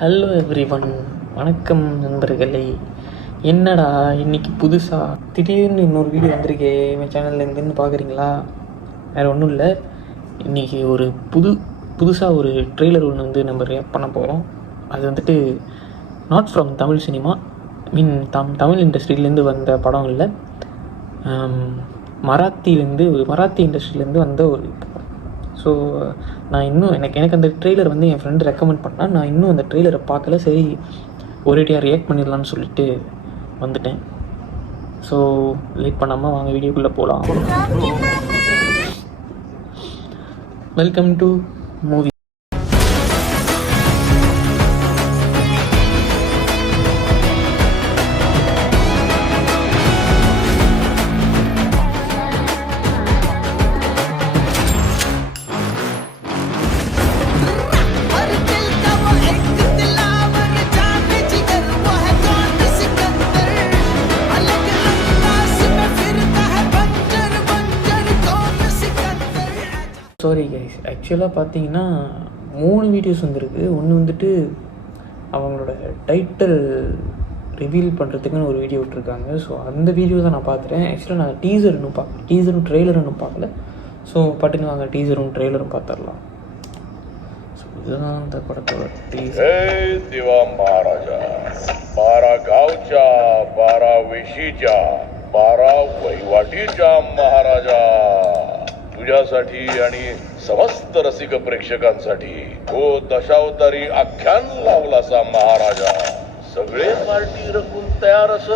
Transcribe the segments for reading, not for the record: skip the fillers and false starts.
Hello everyone, வணக்கம் நண்பர்களே. என்னடா இன்னைக்கு புதுசாக திடீர்னு இன்னொரு வீடியோ வந்திருக்கே என் சேனல்லேருந்துன்னு பார்க்குறீங்களா? வேறு ஒன்றும் இல்லை, இன்றைக்கி ஒரு புதுசாக ஒரு ட்ரெய்லர் ஒன்று வந்து நம்ம ரியாக்ட் பண்ண போகிறோம். அது வந்துட்டு not from Tamil cinema, Tamil இண்டஸ்ட்ரியிலேருந்து வந்த படம் இல்லை, மராத்தி இண்டஸ்ட்ரியிலேருந்து வந்த ஒரு. ஸோ நான் இன்னும் எனக்கு அந்த ட்ரெய்லர் வந்து என் ஃப்ரெண்டு ரெக்கமெண்ட் பண்ணால், நான் இன்னும் அந்த ட்ரெய்லரை பார்க்கல. சரி, ஒரேடியாக ரியாக்ட் பண்ணிடலான்னு சொல்லிட்டு வந்துட்டேன். ஸோ லேட் பண்ணாமல் வாங்க வீடியோக்குள்ளே போகலாம். Welcome to movie. Sorry guys, ஆக்சுவலாக பார்த்தீங்கன்னா 3 வீடியோஸ் வந்துருக்கு. ஒன்று வந்துட்டு அவங்களோட டைட்டில் ரிவீல் பண்ணுறதுக்குன்னு ஒரு வீடியோ விட்டுருக்காங்க. ஸோ அந்த வீடியோ தான் நான் பார்த்துட்டேன். ஆக்சுவலாக நான் டீசரும் ட்ரெய்லரும் இன்னும் பார்க்கல. ஸோ பட்டுன்னு வாங்க டீசரும் ட்ரெய்லரும் பார்த்துடலாம். ஸோ இதுதான் அந்த படத்தோட டீசர். देवा महाराजा, 12 गावच्या, 12 वेशीच्या, 12 वहिवाटीच्या महाराजा, तुझ्यासाठी आणि समस्त रसिक प्रेक्षकांसाठी तो दशावतारी आख्यान लावलासा महाराजा. सगळे पार्टी रंगून तयार अस.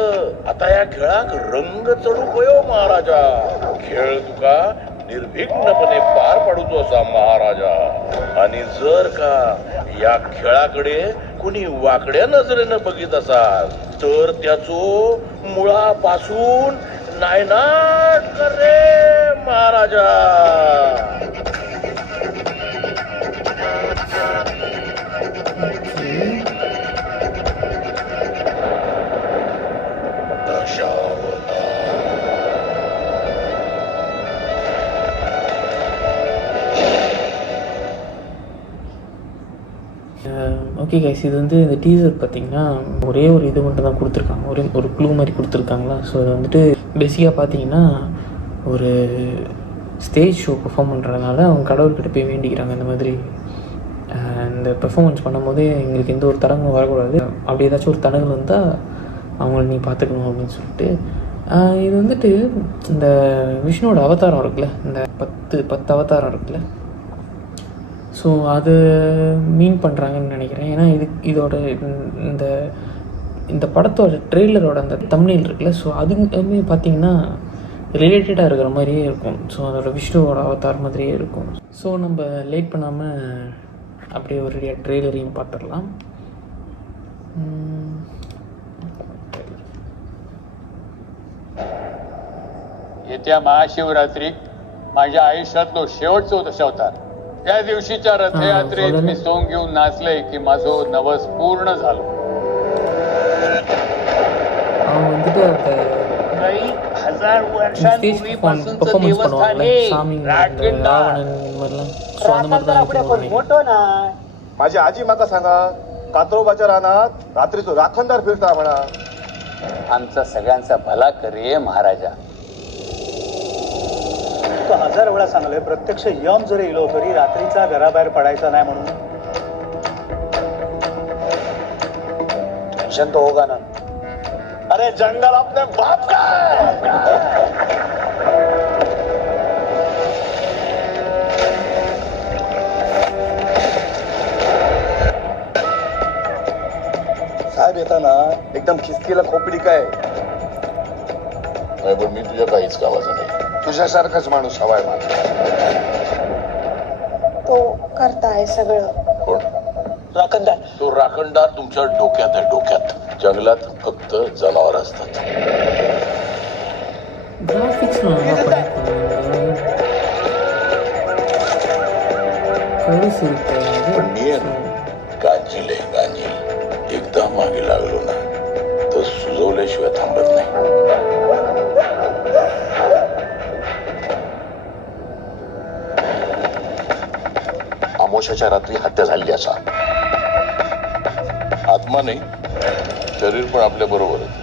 आता या खेळाक रंग चढू पयो महाराजा. खेळ तुका निर्विघ्नपणे पार पाडूचो असा महाराजा. आणि जर का या खेळाकडे कुणी वाकड्या नजरेनं बघित असाल तर त्याचो मुळापासून नायनाट कर रे महाराजा. ஓகே கைஸ், இது வந்து இந்த டீசர் பார்த்தீங்கன்னா ஒரே ஒரு இது மட்டும் தான் கொடுத்துருக்காங்க, ஒரு க்ளூ மாதிரி கொடுத்துருக்காங்களா. ஸோ அது வந்துட்டு பேசிக்காக பார்த்தீங்கன்னா ஒரு ஸ்டேஜ் ஷோ பெர்ஃபார்ம் பண்ணுறதுனால அவங்க கடவுள்கிட்ட போய் வேண்டிக்கிறாங்க. இந்த மாதிரி இந்த பெர்ஃபார்மன்ஸ் பண்ணும்போதே எங்களுக்கு எந்த ஒரு தடங்களும் வரக்கூடாது, அப்படி ஏதாச்சும் ஒரு தடங்கள் வந்தால் அவங்கள நீ பார்த்துக்கணும் அப்படின்னு சொல்லிட்டு. இது வந்துட்டு இந்த விஷ்ணுவோட அவதாரம் இருக்குல்ல, இந்த 10 அவதாரம் இருக்குல்ல, ஸோ அது மீன் பண்ணுறாங்கன்னு நினைக்கிறேன். ஏன்னா இதோட இந்த படத்தோட ட்ரெய்லரோட அந்த தம்ப்நெயில் இருக்குல்ல, ஸோ அதுவுமே பார்த்திங்கன்னா ரிலேட்டடாக இருக்கிற மாதிரியே இருக்கும். ஸோ அதோட விஷ்ணுவோட அவதார் மாதிரியே இருக்கும். ஸோ நம்ம லேட் பண்ணாமல் அப்படியே ஒரு ட்ரெய்லரையும் பார்த்துடலாம். येत्या महाशिवरात्रीक माझ्या आयुष्यातलो शेवटचो दशावतार. त्या दिवशीच्या रथयात्रेत मी सोंग घेऊन नाचले की माझं नवस पूर्ण झालं. काही हजार वर्षांपूर्वीपासूनचं देवस्थान हे मोठं ना. माझी आजी माका सांगा, कात्रोबाच्या रानात रात्रीचो राखणदार फिरता म्हणा. आमचा सगळ्यांचा भला करे महाराजा. 1000 वेळा सांगले, प्रत्यक्ष यम जरी इलो तरी रात्रीचा घराबाहेर पडायचा नाही म्हणून. टेन्शन तो होगा ना. अरे जंगल अपने बाप का है. साहेब येताना एकदम खिसकीला खोपडी काय. पण मी तुझ्या काहीच कामाचं नाही. तुझ्यासारखाच माणूस हवाय मला. तो करताय सगळं. कोण? राखणदार. तो राखणदार तुमच्या डोक्यात आहे, डोक्यात. जंगलात फक्त जनावर असतात. ग्राफिक्स पण मी गांजील आहे, गांजील. एकदा मागे लागलो ना तर सुजवल्याशिवाय थांबत नाही. अमोशाच्या रात्री हत्या झाली असा. आत्मा नाही, शरीर पण आपल्या बरोबरच.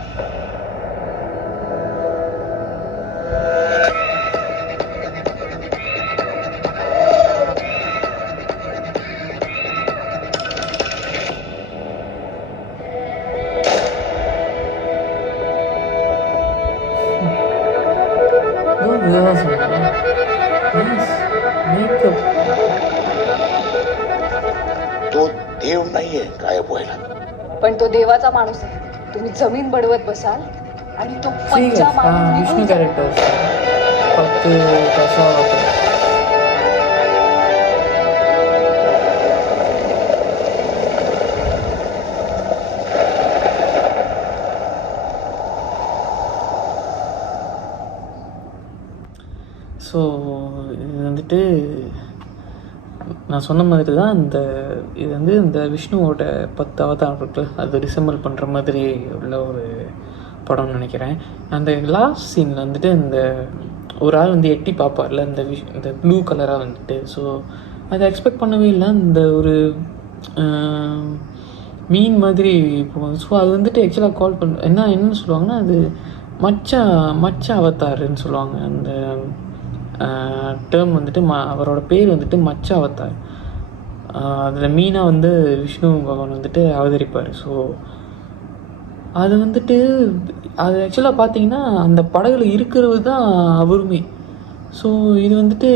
மேக்கப் तो देव नाहीये गायब व्हायला. पण तो देवाचा माणूस आहे. तुम्ही जमीन बडवत बसाल आणि तो पंचा मारून विष्णू निघून जाईल. कॅरेक्टर फक्त कसा होता. ஸோ இது வந்துட்டு நான் சொன்ன மாதிரி தான் இது வந்து இந்த விஷ்ணுவோட 10 அவதாரம் இருக்குல்ல, அது ரிசம்பிள் பண்ணுற மாதிரி உள்ள ஒரு படம்னு நினைக்கிறேன். அந்த லாஸ்ட் சீனில் வந்துட்டு இந்த ஒரு ஆள் வந்து எட்டி பார்ப்பார்ல, இந்த ப்ளூ கலராக வந்துட்டு. ஸோ அதை எக்ஸ்பெக்ட் பண்ணவே இல்லை. இந்த ஒரு மீன் மாதிரி போகும். ஸோ அது வந்துட்டு ஆக்சுவலாக என்னன்னு சொல்லுவாங்கன்னா, அது மச்ச அவதாருன்னு சொல்லுவாங்க. அந்த டேர்ம் வந்துட்டு அவரோட பேர் வந்துட்டு மச்ச அவதார். அதில் மீனாக வந்து விஷ்ணு பகவான் வந்துட்டு அவதரிப்பார். ஸோ அது வந்துட்டு அது ஆக்சுவலாக பார்த்தீங்கன்னா அந்த படகுல இருக்கிறது தான் அவருமே. ஸோ இது வந்துட்டு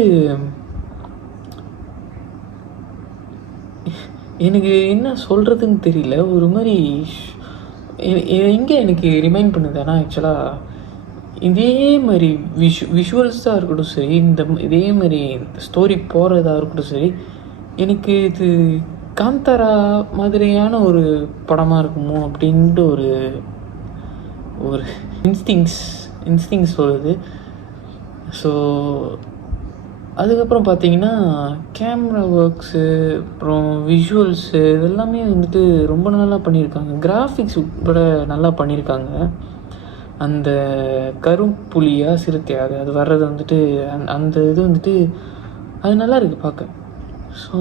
எனக்கு என்ன சொல்கிறதுன்னு தெரியல. ஒரு மாதிரி எங்கே எனக்கு ரிமைண்ட் பண்ணுது. ஆனால் ஆக்சுவலாக இதே மாதிரி விஷுவல்ஸாக இருக்கட்டும் சரி, இதே மாதிரி ஸ்டோரி போகிறதா இருக்கட்டும் சரி, எனக்கு இது காந்தாரா மாதிரியான ஒரு படமாக இருக்குமோ அப்படின்ட்டு ஒரு இன்ஸ்டிங்ஸ் வருது. ஸோ அதுக்கப்புறம் பார்த்தீங்கன்னா கேமரா ஒர்க்ஸு, அப்புறம் விஷுவல்ஸு இதெல்லாமே வந்துட்டு ரொம்ப நல்லா பண்ணியிருக்காங்க. கிராஃபிக்ஸ் கூட நல்லா பண்ணியிருக்காங்க. அந்த கருப்புலியா சிறுத்தையா அது வர்றது வந்துட்டு அந்த இது வந்துட்டு அது நல்லா இருக்குது பார்க்க. ஸோ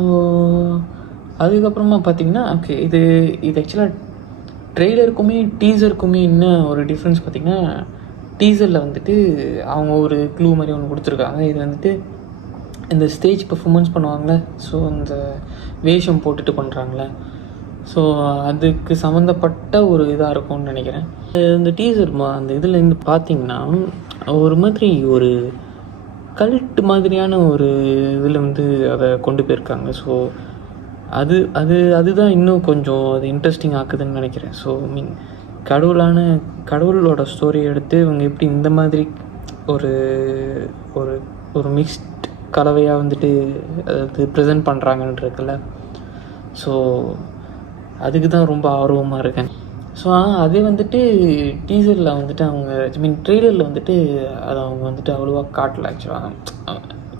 அதுக்கப்புறமா பார்த்திங்கன்னா ஓகே, இது ஆக்சுவலாக ட்ரெய்லருக்குமே டீசருக்குமே என்ன ஒரு டிஃப்ரென்ஸ் பார்த்திங்கன்னா, டீசரில் வந்துட்டு அவங்க ஒரு க்ளூ மாதிரி ஒன்று கொடுத்துருக்காங்க. இது வந்துட்டு இந்த ஸ்டேஜ் பெர்ஃபார்மன்ஸ் பண்ணுவாங்களே, ஸோ அந்த வேஷம் போட்டுட்டு பண்ணுறாங்களே, ஸோ அதுக்கு சம்மந்தப்பட்ட ஒரு இதாக இருக்கும்னு நினைக்கிறேன். இந்த டீசர் அந்த இதில் இருந்து பார்த்திங்கன்னா ஒரு மாதிரி ஒரு கல்ட் மாதிரியான ஒரு இதில் வந்து அதை கொண்டு போயிருக்காங்க. ஸோ அதுதான் இன்னும் கொஞ்சம் அது இன்ட்ரெஸ்டிங் ஆக்குதுன்னு நினைக்கிறேன். ஸோ கடவுளோட ஸ்டோரியை எடுத்து இவங்க எப்படி இந்த மாதிரி ஒரு ஒரு ஒரு மிக்ஸ்ட் கலவையாக வந்துட்டு அது ப்ரெசென்ட் பண்ணுறாங்கன்றதுல, ஸோ அதுக்கு தான் ரொம்ப ஆர்வமாக இருக்கேன். ஸோ அதே வந்துட்டு டீசரில் வந்துட்டு அவங்க ட்ரெய்லரில் வந்துட்டு அதை அவங்க வந்துட்டு அவ்வளோவா காட்டல. ஆக்சுவலாக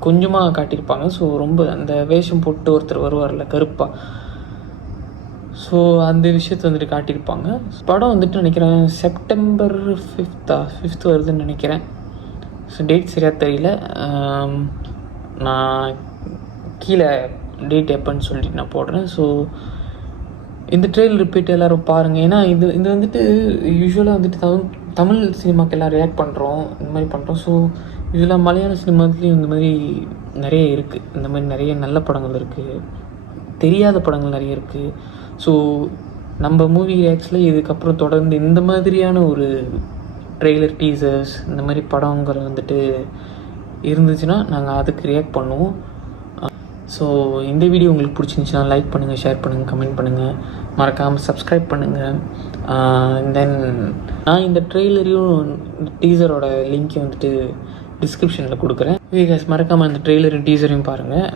கொஞ்சமாக காட்டியிருப்பாங்க. ஸோ ரொம்ப அந்த வேஷம் போட்டு ஒருத்தர் வருவார்ல கருப்பாக, ஸோ அந்த விஷயத்தை வந்துட்டு காட்டியிருப்பாங்க. படம் வந்துட்டு நினைக்கிறேன் செப்டம்பர் 5th வருதுன்னு நினைக்கிறேன். ஸோ டேட் சரியாக தெரியல. நான் கீழே டேட் எப்போன்னு சொல்லிட்டு நான் போடுறேன். ஸோ இந்த ட்ரெயிலர் போய்ட்டு எல்லோரும் பாருங்கள். ஏன்னா இது வந்துட்டு யூஸ்வலாக வந்துட்டு தமிழ் சினிமாவுக்கு எல்லாம் ரியாக்ட் பண்ணுறோம், இந்த மாதிரி பண்ணுறோம். ஸோ யூஸ்வலாக மலையாள சினிமாத்துலேயும் இந்த மாதிரி நிறைய இருக்குது. இந்த மாதிரி நிறைய நல்ல படங்கள் இருக்குது, தெரியாத படங்கள் நிறைய இருக்குது. ஸோ நம்ம மூவி ரியாக்ட்ஸில் இதுக்கப்புறம் தொடர்ந்து இந்த மாதிரியான ஒரு ட்ரெய்லர் டீசர்ஸ் இந்த மாதிரி படங்கள் வந்துட்டு இருந்துச்சுன்னா நாங்கள் அதுக்கு ரியாக்ட் பண்ணுவோம். ஸோ இந்த வீடியோ உங்களுக்கு பிடிச்சிருந்துச்சுன்னா லைக் பண்ணுங்கள், ஷேர் பண்ணுங்கள், கமெண்ட் பண்ணுங்கள், மறக்காமல் சப்ஸ்கிரைப் பண்ணுங்கள். தென் நான் இந்த ட்ரெய்லரையும் டீசரோட லிங்க்கையும் வந்துட்டு டிஸ்கிரிப்ஷனில் கொடுக்குறேன். வீடியோஸ் மறக்காமல் அந்த ட்ரெய்லரும் டீசரையும் பாருங்கள்.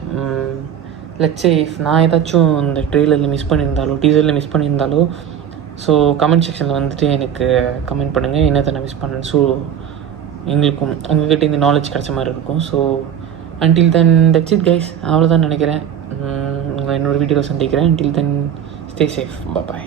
லெட்ஸ் சே இஃப் நான் ஏதாச்சும் இந்த ட்ரெய்லரில் மிஸ் பண்ணியிருந்தாலோ டீசரில் மிஸ் பண்ணியிருந்தாலோ, ஸோ கமெண்ட் செக்ஷனில் வந்துட்டு எனக்கு கமெண்ட் பண்ணுங்கள் என்னத்தை நான் மிஸ் பண்ணேன். ஸோ எங்களுக்கும் உங்கள்கிட்ட இந்த நாலேஜ் கிடச்ச மாதிரி இருக்கும். So until then that's it guys, அவ்வளோதான் நினைக்கிறேன். உங்களை இன்னொரு வீடியோவில் சந்திக்கிறேன். until then stay safe, bye bye.